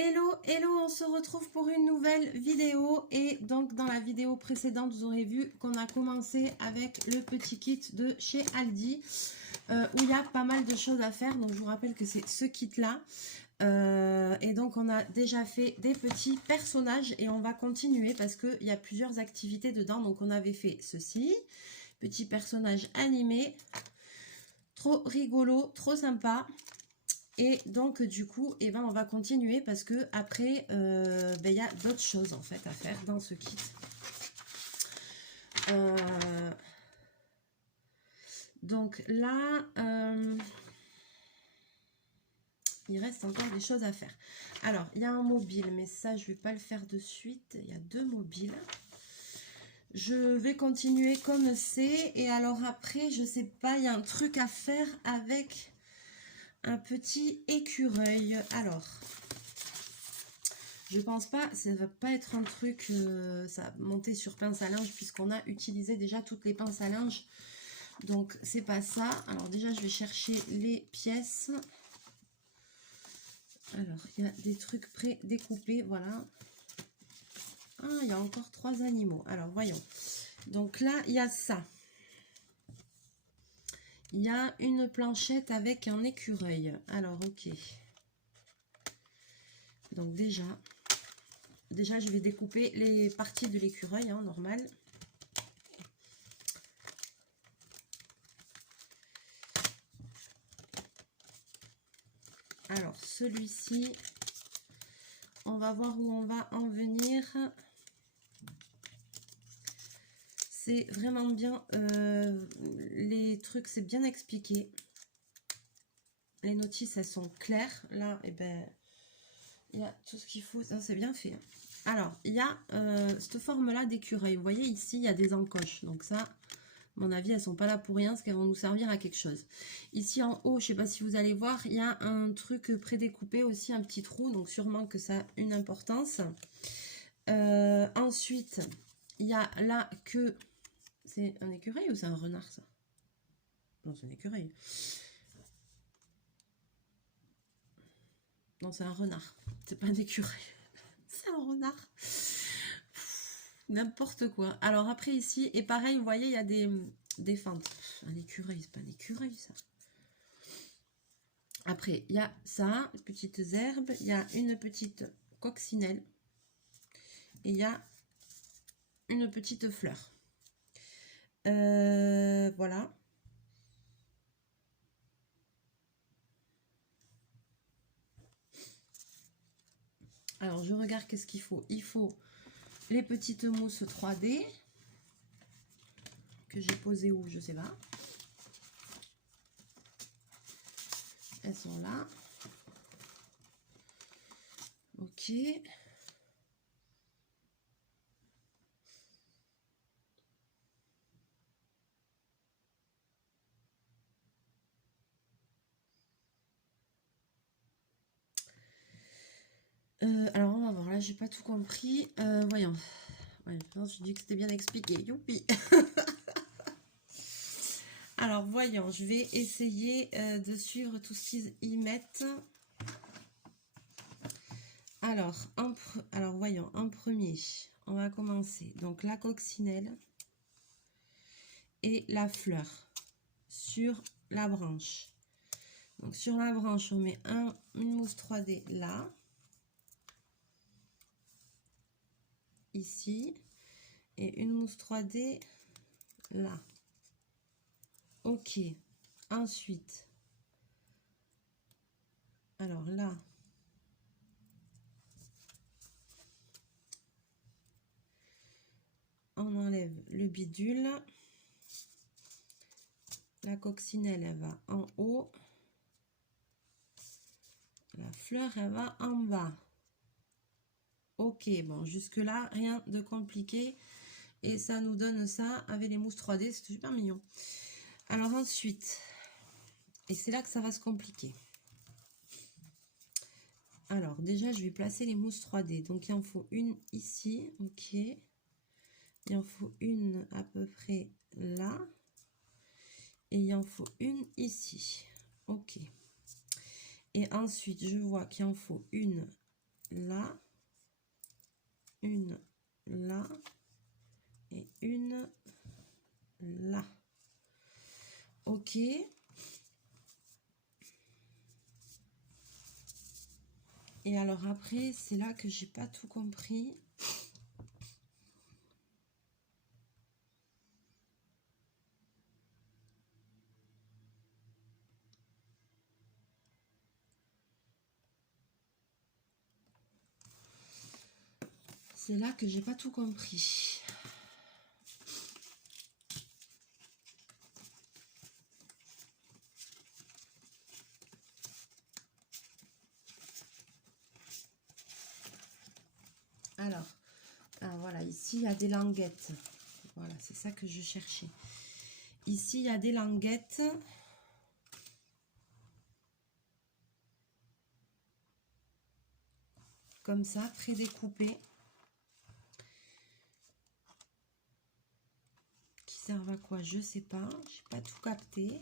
Hello, hello, on se retrouve pour une nouvelle vidéo et donc dans la vidéo précédente vous aurez vu qu'on a commencé avec le petit kit de chez Aldi où il y a pas mal de choses à faire. Donc je vous rappelle que c'est ce kit là et donc on a déjà fait des petits personnages et on va continuer parce qu'il y a plusieurs activités dedans. Donc on avait fait ceci, petit personnage animé, trop rigolo, trop sympa. Et donc du coup, eh ben, on va continuer parce que après, ben, y a d'autres choses en fait à faire dans ce kit. Donc là, il reste encore des choses à faire. Alors, il y a un mobile, mais ça, je vais pas le faire de suite. Il y a deux mobiles. Je vais continuer comme c'est. Et alors après, je sais pas, il y a un truc à faire avec un petit écureuil. Alors, je pense pas, ça va pas être un truc, ça va monter sur pince à linge puisqu'on a utilisé déjà toutes les pinces à linge. Donc c'est pas ça. Alors déjà je vais chercher les pièces. Alors il y a des trucs pré-découpés, voilà. Ah, il y a encore 3 animaux. Alors voyons. Donc là il y a ça. Il y a une planchette avec un écureuil. Alors ok. Donc déjà je vais découper les parties de l'écureuil, hein, normal. Alors celui-ci, on va voir où on va en venir. C'est vraiment bien, les trucs c'est bien expliqué. Les notices elles sont claires. Là, et ben il y a tout ce qu'il faut, c'est bien fait. Alors il y a cette forme là d'écureuil. Vous voyez ici il y a des encoches. Donc ça, à mon avis, elles sont pas là pour rien, parce qu'elles vont nous servir à quelque chose. Ici en haut, je sais pas si vous allez voir, il y a un truc prédécoupé aussi, un petit trou, donc sûrement que ça a une importance. Ensuite, il y a la queue. C'est un écureuil ou c'est un renard ça? Non, c'est un écureuil. Non, c'est un renard. C'est pas un écureuil. C'est un renard. N'importe quoi. Alors après ici, et pareil, vous voyez, il y a des fentes. Un écureuil, c'est pas un écureuil ça. Après, il y a ça, des petites herbes. Il y a une petite coccinelle. Et il y a une petite fleur. Voilà. Alors, je regarde qu'est-ce qu'il faut. Il faut les petites mousses 3D que j'ai posées où, je sais pas. Elles sont là. Ok. Alors on va voir, là j'ai pas tout compris. Voyons. Ouais, je dis que c'était bien expliqué. Youpi. Alors voyons, je vais essayer de suivre tout ce qu'ils y mettent. Alors voyons, en premier, on va commencer. Donc la coccinelle et la fleur sur la branche. Donc sur la branche, on met une mousse 3D là. Ici. Et une mousse 3D là. Ok. Ensuite, alors là, on enlève le bidule. La coccinelle, elle va en haut. La fleur, elle va en bas. Ok, bon, jusque-là, rien de compliqué. Et ça nous donne ça avec les mousses 3D. C'est super mignon. Alors ensuite, et c'est là que ça va se compliquer. Alors déjà, je vais placer les mousses 3D. Donc il en faut une ici. Ok. Il en faut une à peu près là. Et il en faut une ici. Ok. Et ensuite, je vois qu'il en faut une là, une là et une là. Ok. Et alors après, c'est là que j'ai pas tout compris. C'est là que j'ai pas tout compris. Alors, voilà, ici il y a des languettes. Voilà, c'est ça que je cherchais. Ici, il y a des languettes. Comme ça, prédécoupées. Qui servent à quoi? Je sais pas. J'ai pas tout capté.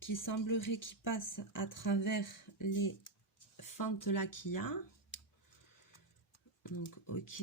Qui semblerait qu'il passe à travers les fentes là qu'il y a. Donc, ok.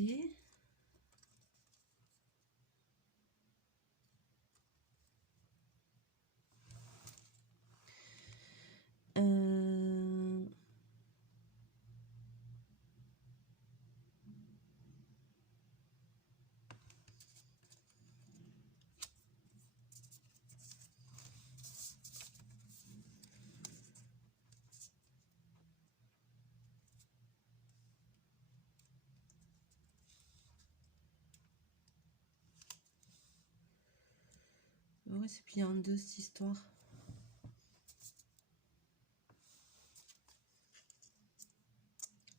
Ouais, c'est plié en deux cette histoire.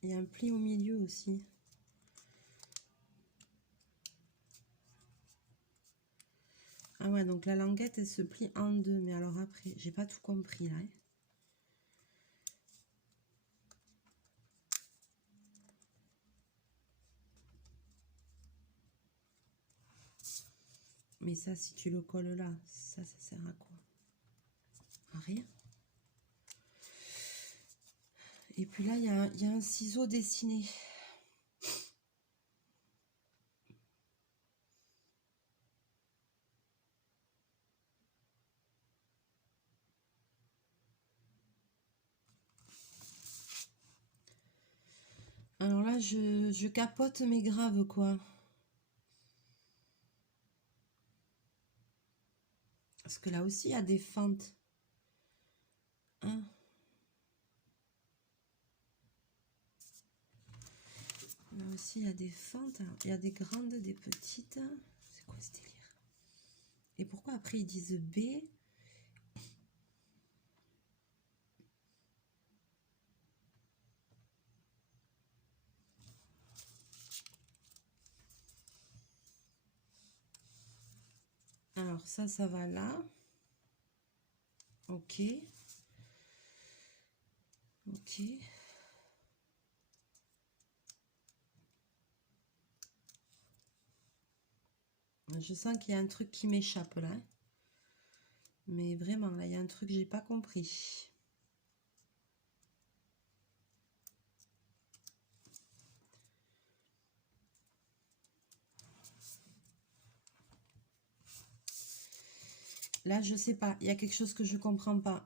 Il y a un pli au milieu aussi. Ah ouais, donc la languette, elle se plie en deux. Mais alors après, j'ai pas tout compris là. Mais ça, si tu le colles là, ça sert à quoi? À rien. Et puis là, il y a un ciseau dessiné. Alors là, je capote mes graves, quoi. Parce que là aussi, il y a des fentes. Hein? Là aussi, il y a des fentes. Alors, il y a des grandes, des petites. C'est quoi ce délire? Et pourquoi après, ils disent B? Alors, ça va là. Ok. Ok. Je sens qu'il y a un truc qui m'échappe là. Mais vraiment, là, il y a un truc que j'ai pas compris. Là, je sais pas. Il y a quelque chose que je comprends pas.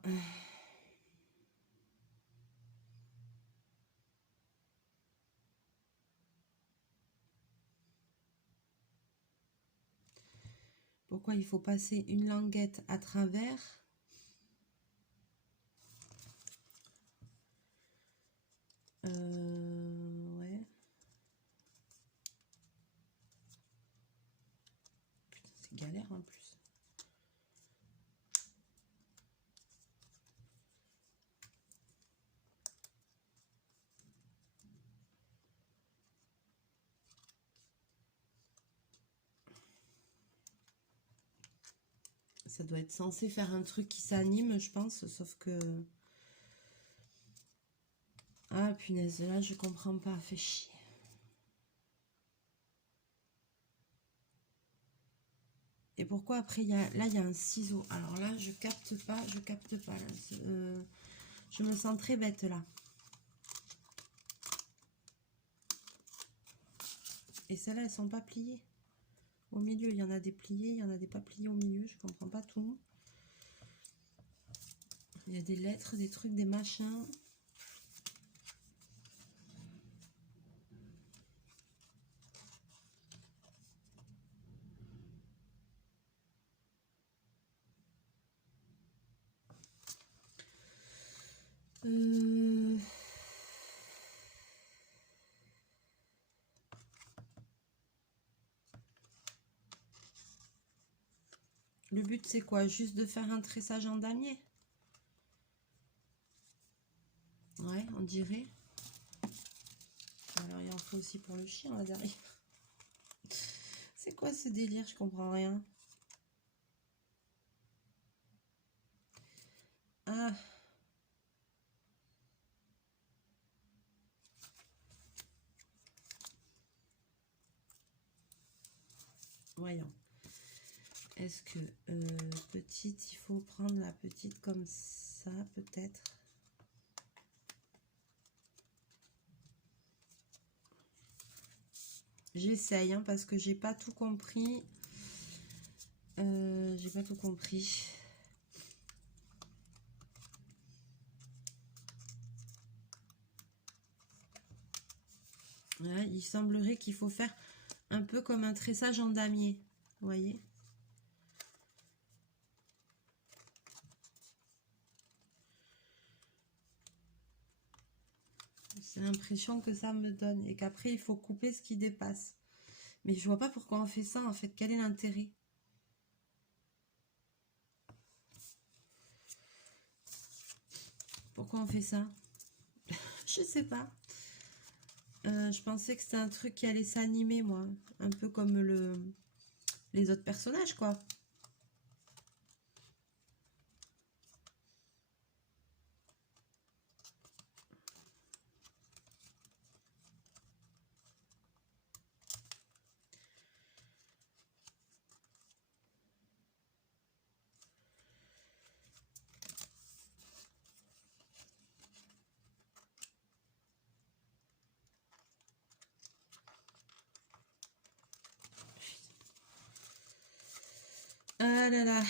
Pourquoi il faut passer une languette à travers? Ouais. Putain, c'est galère en plus. Ça doit être censé faire un truc qui s'anime, je pense, sauf que... Ah, punaise, là, je comprends pas, fait chier. Et pourquoi après, là, il y a un ciseau. Alors là, je capte pas, là. Je me sens très bête, là. Et celles-là, elles sont pas pliées. Au milieu, il y en a des pliés, il y en a des pas pliés au milieu. Je comprends pas tout. Il y a des lettres, des trucs, des machins. Le but, c'est quoi? Juste de faire un tressage en damier? Ouais, on dirait. Alors, il en faut aussi pour le chien, là, derrière. C'est quoi ce délire? Je comprends rien. Ah. Voyons. Est-ce que petite, il faut prendre la petite comme ça, peut-être? J'essaye, hein, parce que j'ai pas tout compris. J'ai pas tout compris. Ouais, il semblerait qu'il faut faire un peu comme un tressage en damier. Vous voyez? C'est l'impression que ça me donne. Et qu'après, il faut couper ce qui dépasse. Mais je vois pas pourquoi on fait ça, en fait. Quel est l'intérêt? Pourquoi on fait ça? Je sais pas. Je pensais que c'était un truc qui allait s'animer, moi. Un peu comme les autres personnages, quoi. Ah là là.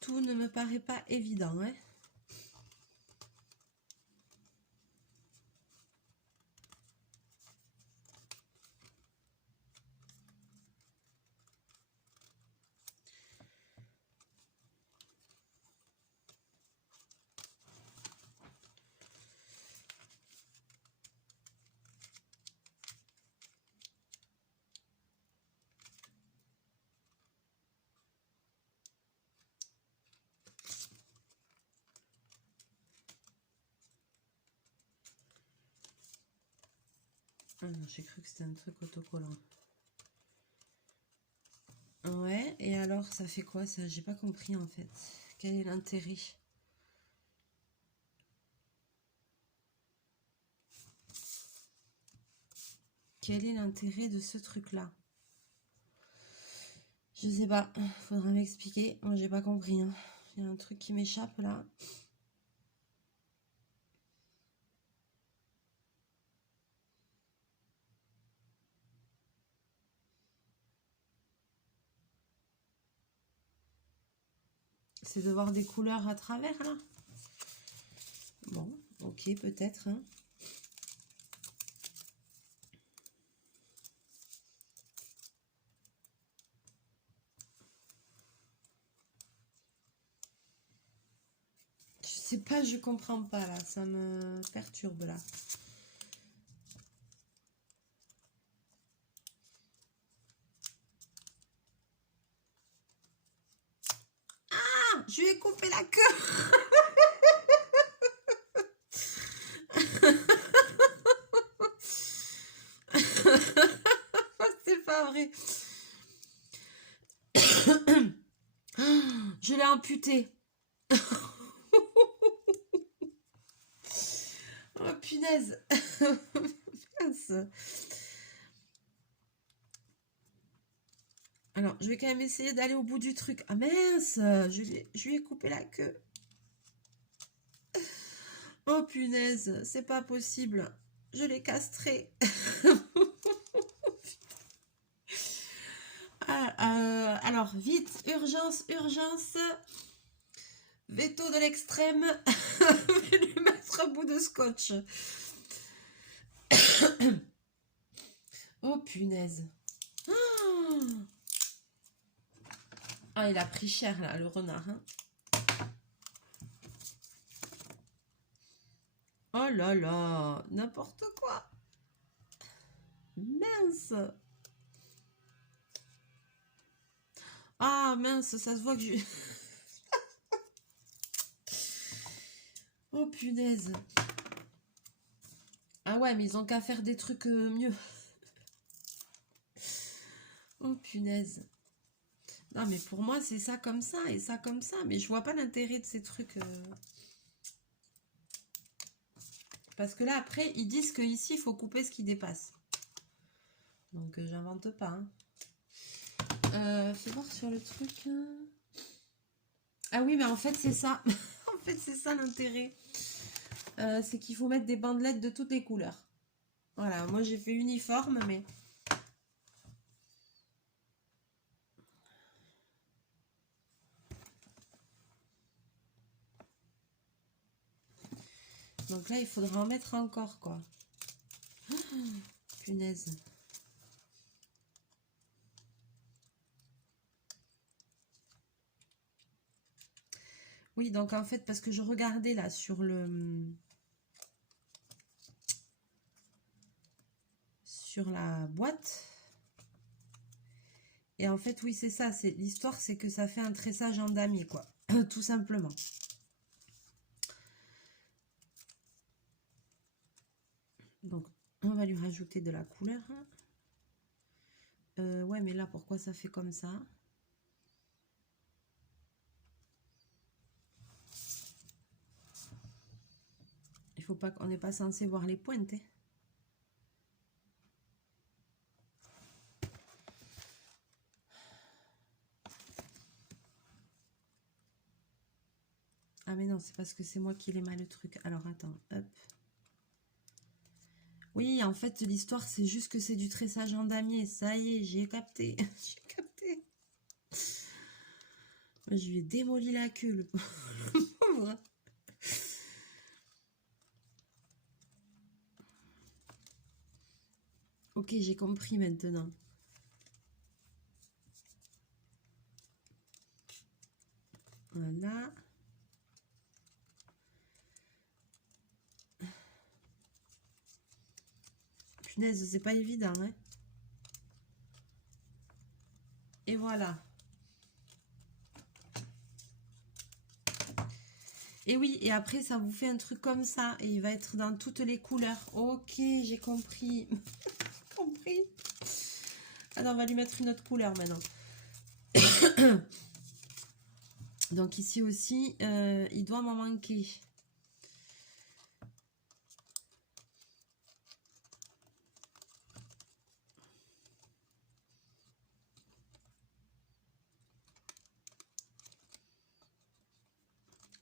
Tout ne me paraît pas évident, hein. Ah non, j'ai cru que c'était un truc autocollant. Ouais, et alors ça fait quoi ça? J'ai pas compris en fait. Quel est l'intérêt? Quel est l'intérêt de ce truc-là? Je sais pas, faudra m'expliquer. Moi j'ai pas compris, hein. Il y a un truc qui m'échappe là. C'est de voir des couleurs à travers là. Bon, ok, peut-être, hein. Je sais pas, je comprends pas là, ça me perturbe là. Ah, je lui ai coupé la queue. C'est pas vrai. Je l'ai amputé. Oh punaise. Mince. Alors, je vais quand même essayer d'aller au bout du truc. Ah mince, je lui ai coupé la queue. Oh punaise, c'est pas possible. Je l'ai castré. Alors, vite, urgence, urgence. Veto de l'extrême. Je vais lui mettre un bout de scotch. Oh punaise. Ah, il a pris cher là, le renard. Hein. Oh là là, n'importe quoi. Mince. Ah mince, ça se voit que je... Oh punaise. Ah ouais, mais ils ont qu'à faire des trucs mieux. Oh punaise. Non mais pour moi c'est ça comme ça et ça comme ça. Mais je vois pas l'intérêt de ces trucs. Parce que là après ils disent que ici il faut couper ce qui dépasse. Donc j'invente pas. Hein. Fais voir sur le truc. Ah oui mais en fait c'est ça. En fait c'est ça l'intérêt. C'est qu'il faut mettre des bandelettes de toutes les couleurs. Voilà, moi j'ai fait uniforme mais... Donc là, il faudra en mettre encore, quoi. Oh, punaise. Oui, donc en fait, parce que je regardais là sur la boîte. Et en fait, oui, c'est ça. L'histoire, c'est que ça fait un tressage en damier, quoi. Tout simplement. Donc, on va lui rajouter de la couleur. Ouais, mais là, pourquoi ça fait comme ça? Il faut pas qu'on n'est pas censé voir les pointes. Hein. Ah mais non, c'est parce que c'est moi qui l'ai mal le truc. Alors attends, hop. Oui, en fait, l'histoire, c'est juste que c'est du tressage en damier. Ça y est, j'ai capté. J'ai capté. Je lui ai démoli la queue, le pauvre. Ok, j'ai compris maintenant. Voilà. Punaise, c'est pas évident, hein. Et voilà. Et oui, et après, ça vous fait un truc comme ça. Et il va être dans toutes les couleurs. Ok, j'ai compris. Compris. Alors, on va lui mettre une autre couleur maintenant. Donc ici aussi, il doit m'en manquer.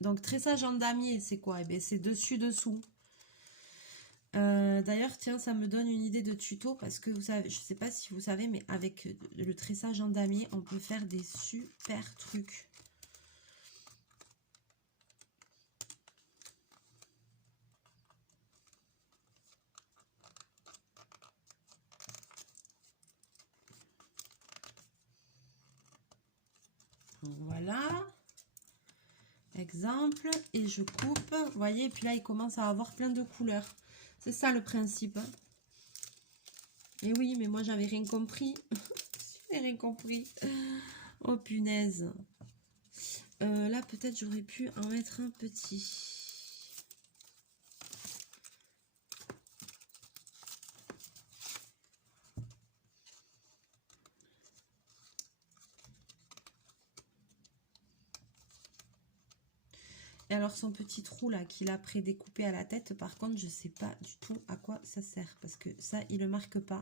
Donc tressage en damier, c'est quoi? Eh bien, c'est dessus-dessous. D'ailleurs, tiens, ça me donne une idée de tuto parce que vous savez, je sais pas si vous savez, mais avec le tressage en damier, on peut faire des super trucs. Voilà. Exemple. Et je coupe. Vous voyez, et puis là, il commence à avoir plein de couleurs. C'est ça le principe. Hein. Et oui, mais moi, j'avais rien compris. J'avais rien compris. Oh, punaise. Là, peut-être, j'aurais pu en mettre un petit. Et alors son petit trou là qu'il a prédécoupé à la tête, par contre je sais pas du tout à quoi ça sert, parce que ça il le marque pas.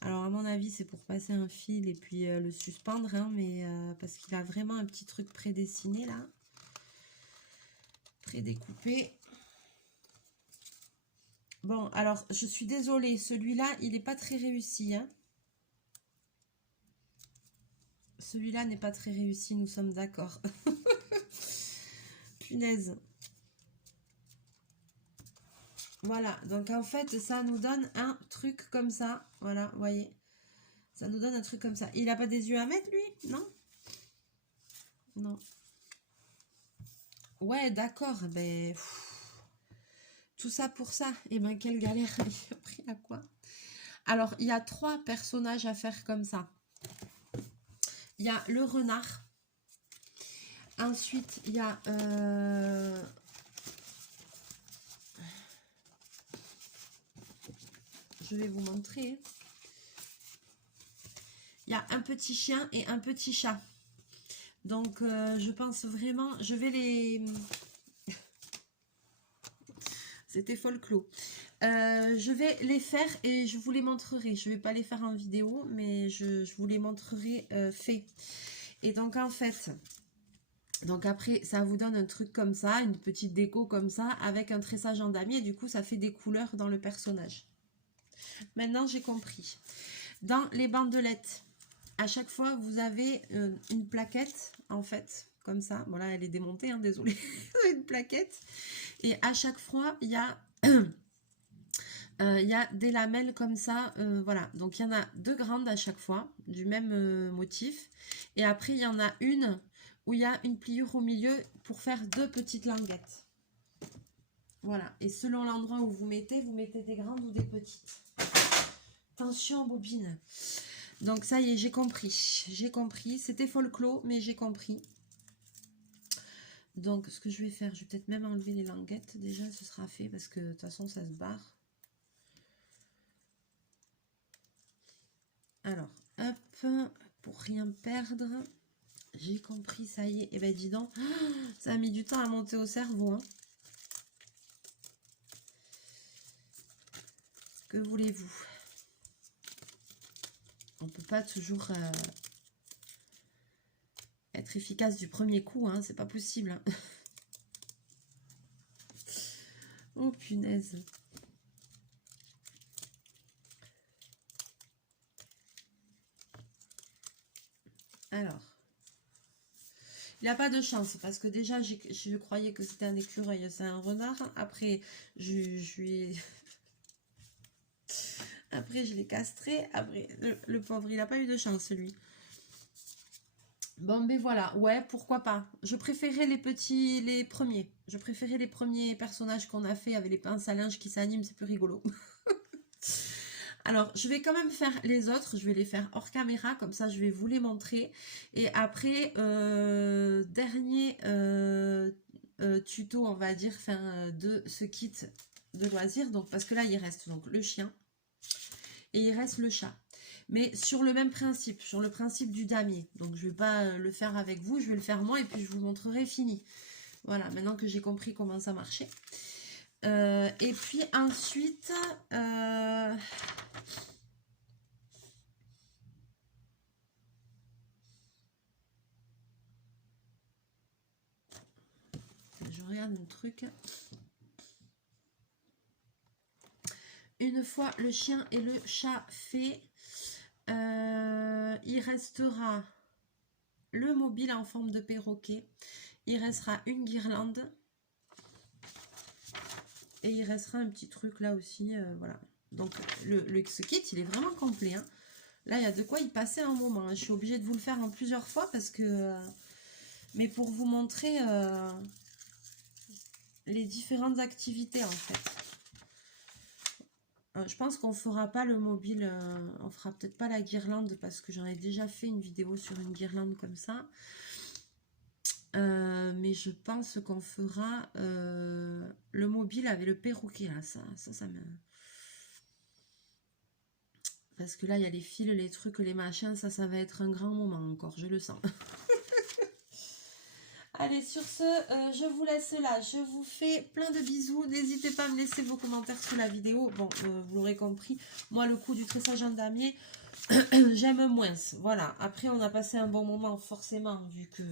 Alors à mon avis c'est pour passer un fil et puis le suspendre, hein, mais parce qu'il a vraiment un petit truc prédessiné là, prédécoupé. Bon alors je suis désolée, celui-là il n'est pas très réussi, hein. Celui-là n'est pas très réussi, nous sommes d'accord. Punaise. Voilà, donc en fait, ça nous donne un truc comme ça. Voilà, vous voyez. Ça nous donne un truc comme ça. Il n'a pas des yeux à mettre, lui? Non? Non. Ouais, d'accord. Ben, tout ça pour ça. Et ben, quelle galère. Il a pris à quoi? Alors, il y a 3 personnages à faire comme ça. Il y a le renard. Ensuite, il y a... je vais vous montrer. Il y a un petit chien et un petit chat. Donc, je pense vraiment... Je vais les... C'était folklore. Je vais les faire et je vous les montrerai. Je ne vais pas les faire en vidéo, mais je vous les montrerai fait. Et donc, en fait... Donc après, ça vous donne un truc comme ça, une petite déco comme ça, avec un tressage en damier. Et du coup, ça fait des couleurs dans le personnage. Maintenant, j'ai compris. Dans les bandelettes, à chaque fois, vous avez une plaquette, en fait, comme ça. Bon, là, elle est démontée, hein, désolée. Une plaquette. Et à chaque fois, il y a... il y a des lamelles comme ça, voilà. Donc, il y en a 2 grandes à chaque fois, du même motif. Et après, il y en a une où il y a une pliure au milieu pour faire 2 petites languettes. Voilà. Et selon l'endroit où vous mettez des grandes ou des petites. Attention, bobine. Donc, ça y est, j'ai compris. J'ai compris. C'était folklore, mais j'ai compris. Donc, ce que je vais faire, je vais peut-être même enlever les languettes. Déjà, ce sera fait parce que de toute façon, ça se barre. Alors, hop, pour rien perdre, j'ai compris, ça y est. Et ben dis donc, ça a mis du temps à monter au cerveau. Hein. Que voulez-vous? On peut pas toujours être efficace du premier coup, hein, c'est pas possible. Hein. Oh punaise. Alors. Il n'a pas de chance parce que déjà je croyais que c'était un écureuil, c'est un renard. Après je lui après je l'ai castré. Après le pauvre il n'a pas eu de chance lui. Bon ben voilà, ouais pourquoi pas. Je préférais les premiers. Je préférais les premiers personnages qu'on a fait avec les pinces à linge qui s'animent, c'est plus rigolo. Alors, je vais quand même faire les autres, je vais les faire hors caméra, comme ça je vais vous les montrer. Et après, dernier tuto, on va dire, de ce kit de loisirs. Donc, parce que là, il reste donc le chien et il reste le chat. Mais sur le même principe, sur le principe du damier. Donc, je ne vais pas le faire avec vous, je vais le faire moi et puis je vous montrerai fini. Voilà, maintenant que j'ai compris comment ça marchait. Et puis ensuite, je regarde un truc. Une fois le chien et le chat fait, il restera le mobile en forme de perroquet. Il restera une guirlande. Et il restera un petit truc là aussi, voilà. Donc ce kit, il est vraiment complet. Hein. Là, il y a de quoi y passer un moment. Hein. Je suis obligée de vous le faire en plusieurs fois parce que... mais pour vous montrer les différentes activités en fait. Je pense qu'on fera pas le mobile, on fera peut-être pas la guirlande parce que j'en ai déjà fait une vidéo sur une guirlande comme ça. Mais je pense qu'on fera le mobile avec le perroquet là, ça me... Parce que là, il y a les fils, les trucs, les machins, ça va être un grand moment encore, je le sens. Allez, sur ce, je vous laisse là. Je vous fais plein de bisous. N'hésitez pas à me laisser vos commentaires sous la vidéo. Bon, vous l'aurez compris, moi, le coup du tressage en damier, j'aime moins. Voilà. Après, on a passé un bon moment, forcément, vu que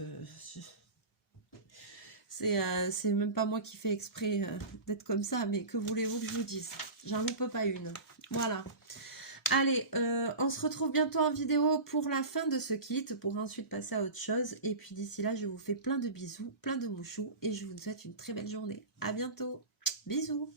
c'est même pas moi qui fais exprès d'être comme ça. Mais que voulez-vous que je vous dise? J'en loupe pas une. Voilà. Allez, on se retrouve bientôt en vidéo pour la fin de ce kit, pour ensuite passer à autre chose. Et puis d'ici là, je vous fais plein de bisous, plein de mouchous, et je vous souhaite une très belle journée. À bientôt. Bisous.